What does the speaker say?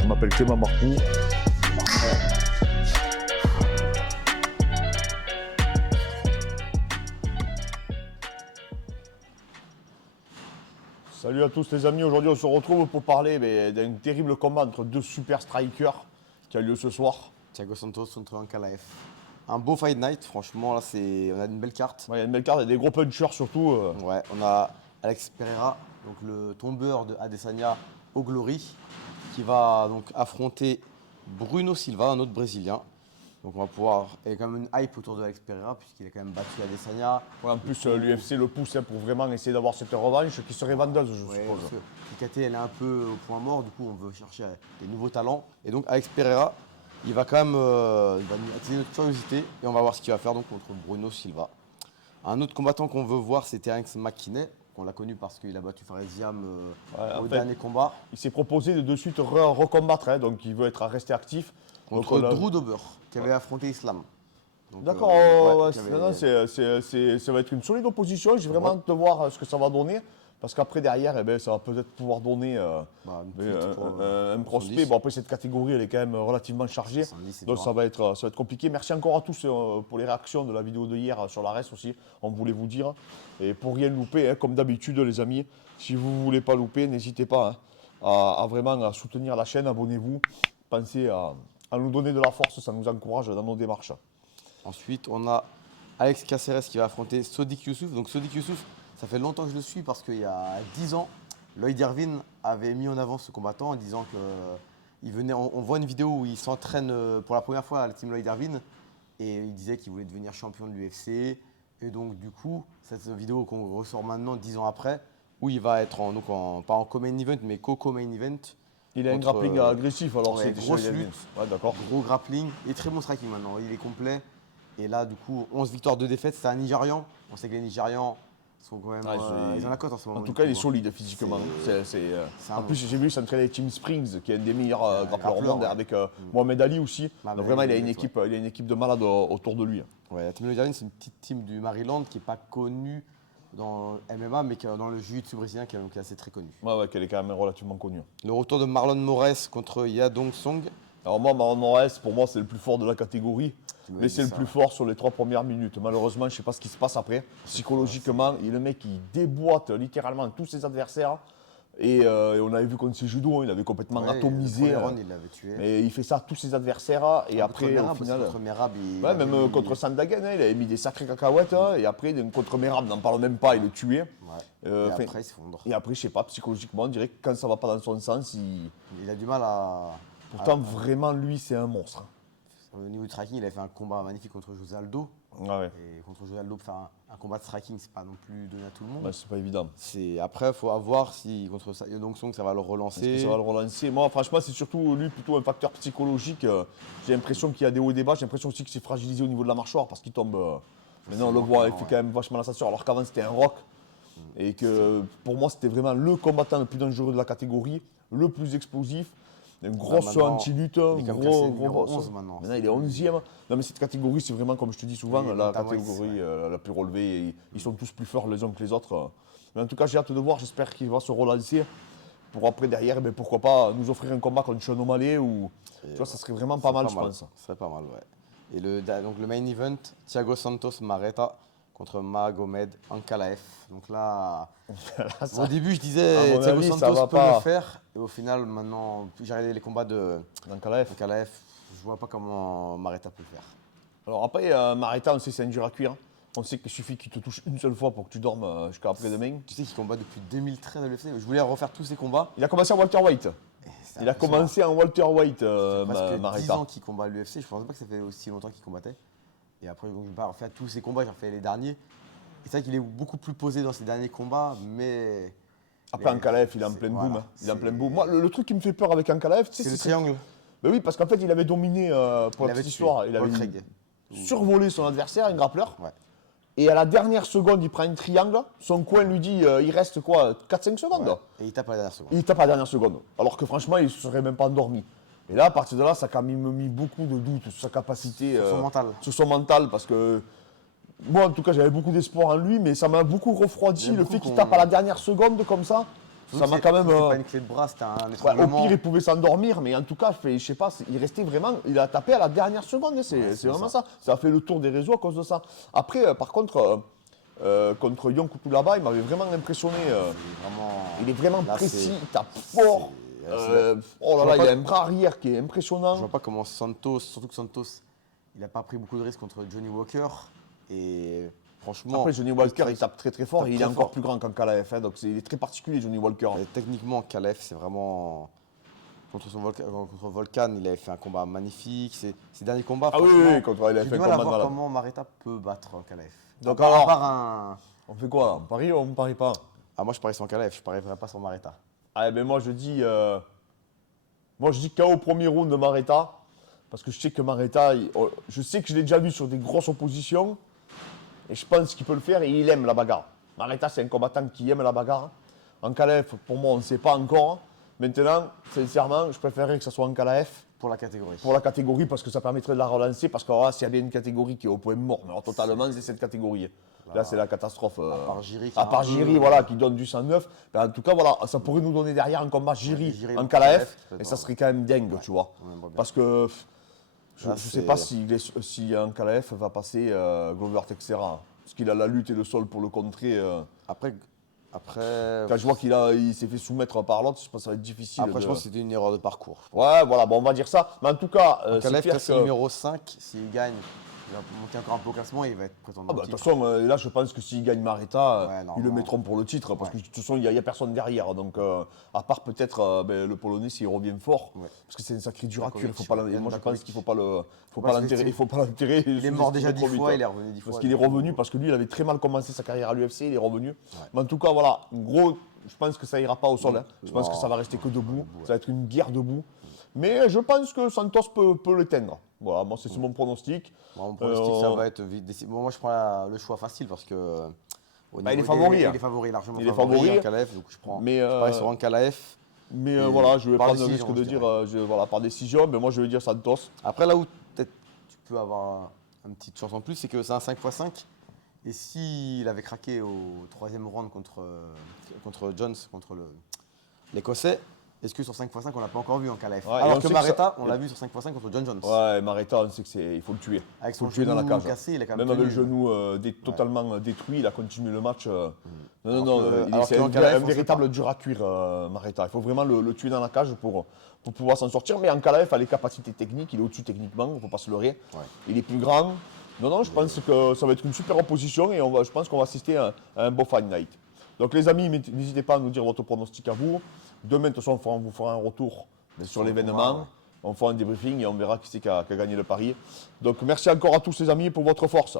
Je m'appelle Clément Marcoux. Salut à tous les amis, aujourd'hui on se retrouve pour parler d'un terrible combat entre deux super strikers qui a lieu ce soir. Thiago Santos contre Ankalaev. Un beau fight night, franchement, là on a une belle carte. Ouais, il y a une belle carte, il y a des gros punchers surtout. Ouais, on a Alex Pereira, donc le tombeur de Adesanya au Glory, qui va donc affronter Bruno Silva, un autre Brésilien. Donc on va pouvoir. Il y a quand même une hype autour de Alex Pereira, puisqu'il a quand même battu Adesanya. Ouais, en plus, l'UFC le pousse pour vraiment essayer d'avoir cette revanche qui serait vendeuse, je suppose. Parce que KT, elle est un peu au point mort, du coup on veut chercher des nouveaux talents. Et donc Alex Pereira, il va quand même il va attiser notre curiosité et on va voir ce qu'il va faire donc contre Bruno Silva. Un autre combattant qu'on veut voir, c'est Terence McKinney. On l'a connu parce qu'il a battu Faresiam au dernier combat. Il s'est proposé de suite recombattre, donc il veut rester actif. Contre Drew Dober, qui avait affronté Islam. D'accord, ça va être une solide opposition. J'ai vraiment hâte de voir ce que ça va donner. Parce qu'après, derrière, ça va peut-être pouvoir donner un prospect. Bon, après, cette catégorie, elle est quand même relativement chargée. Donc, ça va être compliqué. Merci encore à tous pour les réactions de la vidéo de hier sur la reste aussi. On voulait vous dire. Et pour rien louper, comme d'habitude, les amis, si vous ne voulez pas louper, n'hésitez pas à vraiment soutenir la chaîne. Abonnez-vous. Pensez à nous donner de la force. Ça nous encourage dans nos démarches. Ensuite, on a Alex Caceres qui va affronter Sodiq Yusuff. Donc, Sodiq Yusuff, ça fait longtemps que je le suis parce qu'il y a 10 ans, Lloyd Irvine avait mis en avant ce combattant en disant qu'il venait. On voit une vidéo où il s'entraîne pour la première fois à la team Lloyd Irvine et il disait qu'il voulait devenir champion de l'UFC. Et donc, du coup, cette vidéo qu'on ressort maintenant 10 ans après, où il va être pas en co-main event, mais co-main event. Il a un grappling agressif, alors c'est grosse lutte, d'accord. Gros grappling et très bon striking maintenant. Il est complet. Et là, du coup, 11 victoires, 2 défaites. C'est un Nigérian. On sait que les Nigérians sont quand même. Ils ont la cote en ce moment. En tout cas, il est solide physiquement. En plus, j'ai vu s'entraîner avec Tim Springs, qui est un des meilleurs grappleurs au monde, avec Mohamed Ali aussi. Donc vraiment, il a une équipe de malades autour de lui. Ouais, la team Lloyd Irvine, c'est une petite team du Maryland qui n'est pas connue dans MMA, mais dans le jiu-jitsu brésilien, qui est assez très connu. Ouais, qu'elle est quand même relativement connue. Le retour de Marlon Moraes contre Yadong Song. Alors moi, Marlon Moraes, pour moi, c'est le plus fort de la catégorie. Mais c'est le plus fort sur les 3 premières minutes. Malheureusement, je ne sais pas ce qui se passe après. Psychologiquement, le mec, il déboîte littéralement tous ses adversaires. Et on avait vu contre ses judo, il avait complètement atomisé. Il l'avait tué. Mais il fait ça à tous ses adversaires. Et après, Merab, au final. Contre Merab, même contre Sandhagen, il avait mis des sacrées cacahuètes. Et après, contre Merab, n'en parle même pas, il le tuait. Et après, il s'effondre. Et après, je sais pas, psychologiquement, on dirait que quand ça va pas dans son sens, il a du mal à. Pourtant, vraiment, lui, c'est un monstre. Au niveau du striking, il a fait un combat magnifique contre José Aldo. Et contre José Aldo, faire un combat de striking, c'est pas non plus donné à tout le monde. C'est pas évident. Après, il faut voir si contre Yadong Song, ça va le relancer. Ça va le relancer. Moi, franchement, c'est surtout lui plutôt un facteur psychologique. J'ai l'impression qu'il y a des hauts et des bas. J'ai l'impression aussi que c'est fragilisé au niveau de la mâchoire parce qu'il tombe. Maintenant, on le voit, il fait quand même vachement la sensation. Alors qu'avant, c'était un rock. Et que pour moi, c'était vraiment le combattant le plus dangereux de la catégorie, le plus explosif. Une grosse anti-lutte, gros 11 maintenant. Maintenant, il est 11e. Non, mais cette catégorie, c'est vraiment, comme je te dis souvent, la catégorie la plus relevée. Ils sont tous plus forts les uns que les autres. Mais en tout cas, j'ai hâte de voir. J'espère qu'il va se relancer pour après, derrière, pourquoi pas nous offrir un combat contre Sean O'Malley. Tu vois, ça serait vraiment pas mal, je pense. Ça serait pas mal, ouais. Et donc, le main event, Thiago Santos Marreta contre Magomed Ankalaev. Donc là, au début, je disais Thiago Santos peut le faire. Et au final, maintenant, j'ai regardé les combats d'Ankalaev. Je vois pas comment Marreta peut le faire. Alors après, Marreta, on sait c'est un dur à cuire. On sait qu'il suffit qu'il te touche une seule fois pour que tu dormes jusqu'à après-demain. Tu sais qu'il combat depuis 2013 à l'UFC. Je voulais refaire tous ses combats. Il a commencé en welterweight. Il a commencé en welterweight, Marreta. 10 ans qu'il combat à l'UFC. Je ne pensais pas que ça fait aussi longtemps qu'il combattait. Et après, je vais pas refaire tous ses combats, j'ai refait les derniers. Et c'est vrai qu'il est beaucoup plus posé dans ses derniers combats, mais. Après, Ankalaev, il est en pleine boom. Il est en pleine boom. Moi, le truc qui me fait peur avec Ankalaev, c'est le triangle. Ben oui, parce qu'en fait, il avait dominé pour la petite histoire. Il avait survolé son adversaire, un grappleur. Et à la dernière seconde, il prend un triangle. Son coin lui dit il reste quoi 4-5 secondes. Et il tape à la dernière seconde. Il tape à la dernière seconde. Alors que franchement, il ne se serait même pas endormi. Et là, à partir de là, ça a quand même mis beaucoup de doutes sur sa capacité. Sur son mental. Sur son mental, parce que moi, en tout cas, j'avais beaucoup d'espoir en lui, mais ça m'a beaucoup refroidi. Il y a Le beaucoup fait qu'il qu'on- tape à la dernière seconde comme ça m'a quand même. C'est pas une clé de bras, c'était un Ouais, au étranglement. pire, il pouvait s'endormir, mais en tout cas, je sais pas, il restait vraiment. Il a tapé à la dernière seconde, hein, c'est vraiment ça. Ça a fait le tour des réseaux à cause de ça. Après, par contre, contre Yon Coutou là-bas, il m'avait vraiment impressionné. Il est vraiment Là, précis, il tape fort. Oh là là, il a un bras arrière qui est impressionnant. Je vois pas comment Santos, surtout que Santos, il n'a pas pris beaucoup de risques contre Johnny Walker. Et franchement. Après, Johnny Walker, il tape très très fort et il est encore fort. plus grand qu'Ankalaev. Hein, donc il est très particulier, Johnny Walker. Et techniquement, Kalev, c'est vraiment. Contre Volkan, il avait fait un combat magnifique. Ses derniers combats, Ah oui, franchement, oui, contre il a j'ai fait du un mal à combat de voir malade. comment Mareta peut battre Kalev. Donc à alors- part un. On fait quoi là? On parie ou on ne parie pas? Ah, moi, je parie sur Kalev, je parierais pas sur Mareta. Ah, ben moi je dis KO au premier round de Mareta. Parce que je sais que Mareta, je sais que je l'ai déjà vu sur des grosses oppositions. Et je pense qu'il peut le faire et il aime la bagarre. Mareta, c'est un combattant qui aime la bagarre. Ankalaev, pour moi, on ne sait pas encore. Maintenant, sincèrement, je préférerais que ce soit Ankalaev Pour la catégorie. pour la catégorie parce que ça permettrait de la relancer. Parce que s'il y a bien une catégorie qui est au point mort, mais alors totalement, c'est cette catégorie. Là, c'est la catastrophe. À part Jiri. À part Jiri, voilà, qui donne du 109. Ben, en tout cas, voilà, ça pourrait nous donner derrière un combat Jiri Jiri, en Ankalaev. peut-être, Et ça serait quand même dingue, tu vois. on aimerait bien. Parce que je Là, ne sais c'est- pas si Ankalaev va passer Glover Teixeira. Parce qu'il a la lutte et le sol pour le contrer. Après. Quand je vois il s'est fait soumettre par l'autre, je pense que ça va être difficile. Après, je pense que c'était une erreur de parcours. Ouais, voilà, bon, on va dire ça. Mais en tout cas, c'est Kalev, clair c'est que. numéro 5. S'il gagne, il va monter encore un peu au classement et il va être prétendant Ah au bah, de toute titre. façon, là, je pense que s'il gagne Mareta, Ouais, ils le normalement. mettront pour le titre. Parce Ouais. que de toute façon, il n'y a personne derrière. Donc, à part peut-être le Polonais s'il revient fort. Ouais. Parce que c'est une sacrée dure à cuire. Dakovic, Et moi, je pense qu'il ne faut pas Ouais, l'enterrer. Il faut pas l'enterrer. Il est mort déjà 10 fois, il est revenu 10 fois. Parce qu'il est revenu, parce que lui, il avait très mal commencé sa carrière à l'UFC, il est revenu. Ouais. Mais en tout cas, voilà, en gros, je pense que ça ira pas au sol. Hein. Je pense Non. que ça va rester que debout. Ça va être une guerre debout. Mais je pense que Santos peut l'éteindre. Voilà, moi, c'est mon pronostic. Mon pronostic, ça va être vite décidé. Bon, moi, je prends le choix facile parce que. Au Bah, il est niveau favori, des- hein. Il est favori, largement Il est favori. favori. Ankalaev, donc je prends. Mais, je parie sur Ankalaev. Mais Et voilà, je vais par prendre le décision, risque de je dire dirais. voilà, par décision, mais moi je vais dire Santos. Après, là où peut-être tu peux avoir une petite chance en plus, c'est que c'est un 5x5. Et s'il avait craqué au 3e round contre Jones, contre l'Écossais, est-ce que sur 5x5, on l'a pas encore vu en Ankalaev? Ouais, et Alors on que sait que Mareta, ça- on l'a vu sur 5x5 contre John Jones. Ouais, Mareta, on sait il faut le tuer. Avec Il faut son le tuer dans la genou cage. cassé, il a quand même Même avec le tenu. genou totalement détruit, il a continué le match. Non, Alors non, que- alors c'est qu'en un Ankalaev, on sait véritable dur à cuire, Mareta. Il faut vraiment le tuer dans la cage pour pouvoir s'en sortir. Mais Ankalaev a les capacités techniques, il est au-dessus techniquement, il ne faut pas se leurrer. Ouais. Il est plus grand. Non, je pense que ça va être une super opposition et je pense qu'on va assister à un beau Fight Night. Donc les amis, n'hésitez pas à nous dire votre pronostic à vous. Demain, de toute façon, on vous fera un retour sur le l'événement. combat, ouais. On fera un débriefing et on verra qui c'est qui a gagné le pari. Donc merci encore à tous les amis pour votre force.